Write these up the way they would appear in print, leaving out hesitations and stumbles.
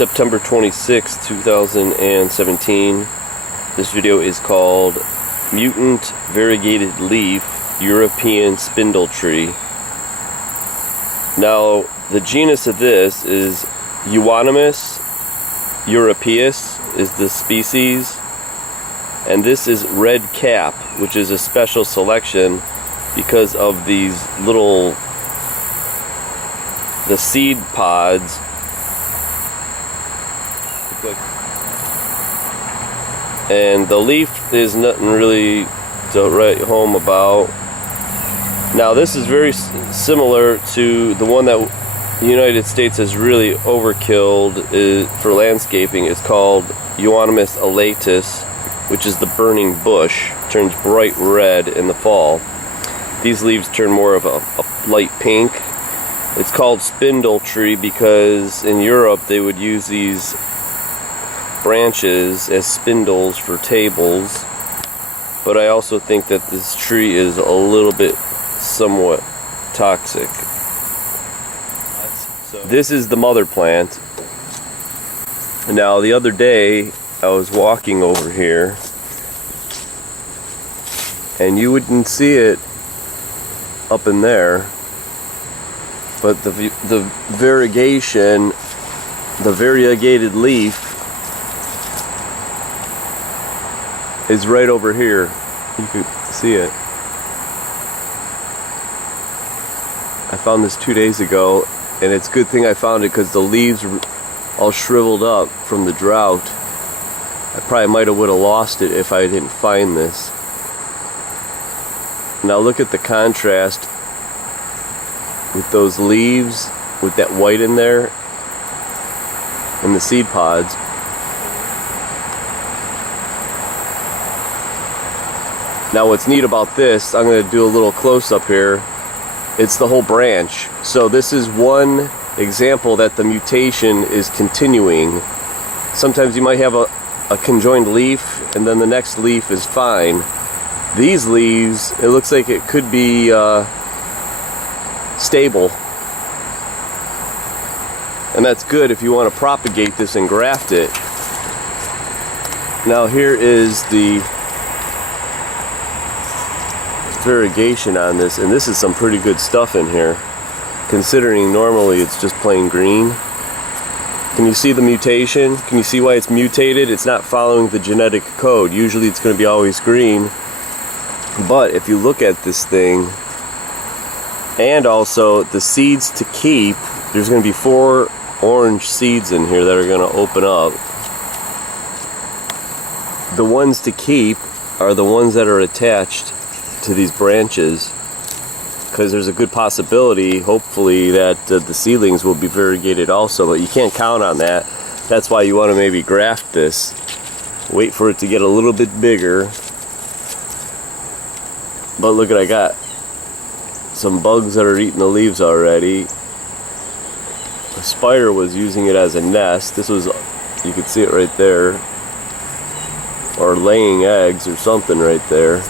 September 26, 2017. This video is called Mutant Variegated Leaf European Spindle Tree. Now, the genus of this is Euonymus europaeus is the species, and this is red cap, which is a special selection because of these little, the seed pods. And the leaf is nothing really to write home about. Now this is very similar to the one that the United States has really overkilled for landscaping. It's called Euonymus elatus, which is the burning bush. It turns bright red in the fall. These leaves turn more of a light pink. It's called spindle tree because in Europe they would use these branches as spindles for tables. But I also think that this tree is a little bit somewhat toxic. This is the mother plant. Now the other day I was walking over here and you wouldn't see it up in there, but the variegated leaf is right over here. You could see it. I found this 2 days ago, and it's a good thing I found it because the leaves were all shriveled up from the drought. I probably would have lost it if I didn't find this. Now look at the contrast with those leaves, with that white in there, and the seed pods. Now what's neat about this, I'm going to do a little close-up here, it's the whole branch. So this is one example that the mutation is continuing. Sometimes you might have a conjoined leaf and then the next leaf is fine. These leaves, it looks like it could be stable. And that's good if you want to propagate this and graft it. Now here is the variegation on this, and this is some pretty good stuff in here, considering normally it's just plain green. Can you see the mutation? Can you see why it's mutated? It's not following the genetic code. Usually it's going to be always green, but if you look at this thing, and also the seeds to keep, there's going to be 4 orange seeds in here that are going to open up. The ones to keep are the ones that are attached to these branches, because there's a good possibility, hopefully, that the seedlings will be variegated also, but you can't count on that. That's why you want to maybe graft this, wait for it to get a little bit bigger. But look, I got some bugs that are eating the leaves already. A spider was using it as a nest. This was, you could see it right there, or laying eggs or something right there.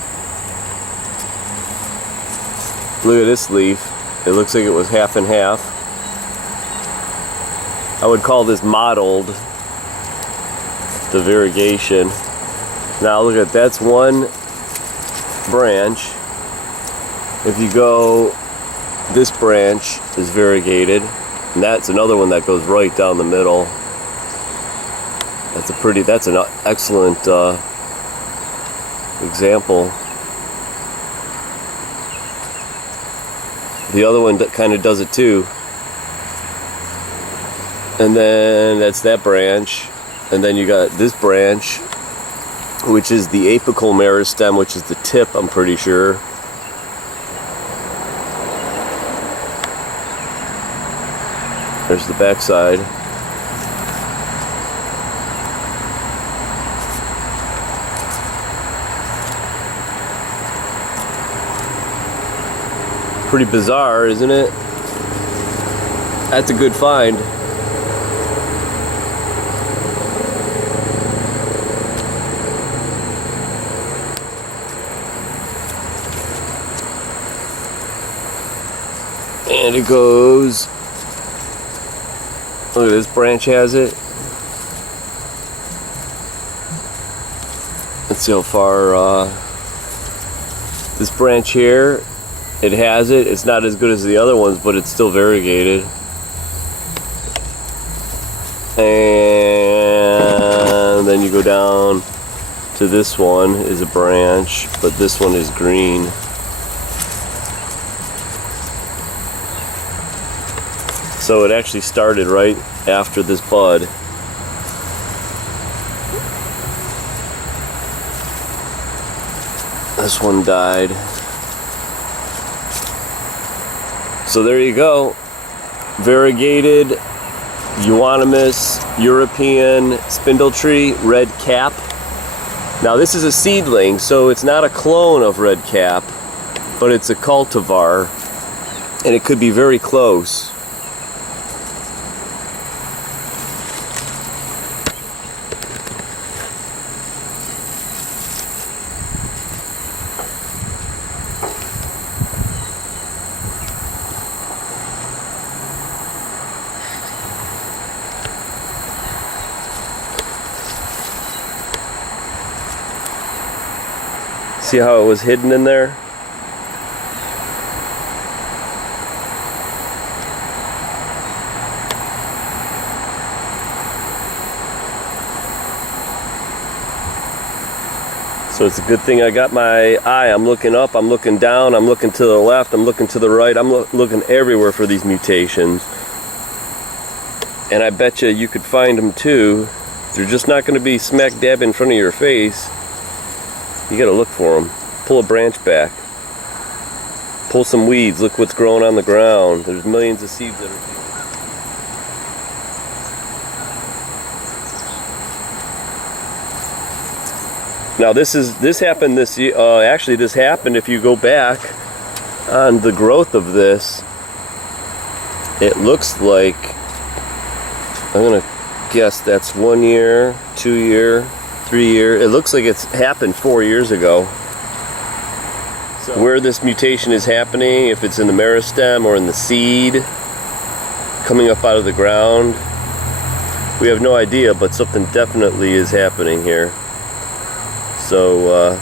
Look at this leaf. It looks like it was half and half. I would call this mottled, the variegation. Now look at, that's one branch. If you go, this branch is variegated, and that's another one that goes right down the middle. That's an excellent example. The other one that kind of does it too. And then that's that branch. And then you got this branch, which is the apical meristem, which is the tip, I'm pretty sure. There's the backside. Pretty bizarre, isn't it? That's a good find. And it goes, look at this branch has it. Let's see how far this branch here, it has it. It's not as good as the other ones, but it's still variegated. And then you go down to this one is a branch, but this one is green. So it actually started right after this bud. This one died. So there you go. Variegated, euonymus, European spindle tree, red cap. Now this is a seedling, so it's not a clone of red cap, but it's a cultivar, and it could be very close. See how it was hidden in there? So it's a good thing I got my eye. I'm looking up, I'm looking down, I'm looking to the left, I'm looking to the right, I'm looking everywhere for these mutations. And I bet you could find them too. They're just not going to be smack dab in front of your face. You gotta look for them. Pull a branch back. Pull some weeds. Look what's growing on the ground. There's millions of seeds that are. Now this happened this year. Actually, this happened if you go back on the growth of this. It looks like, I'm gonna guess that's 1 year, 2 year. 3 year. It looks like it's happened 4 years ago. So where this mutation is happening, if it's in the meristem or in the seed coming up out of the ground, we have no idea, but something definitely is happening here. So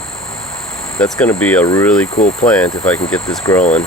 that's going to be a really cool plant if I can get this growing.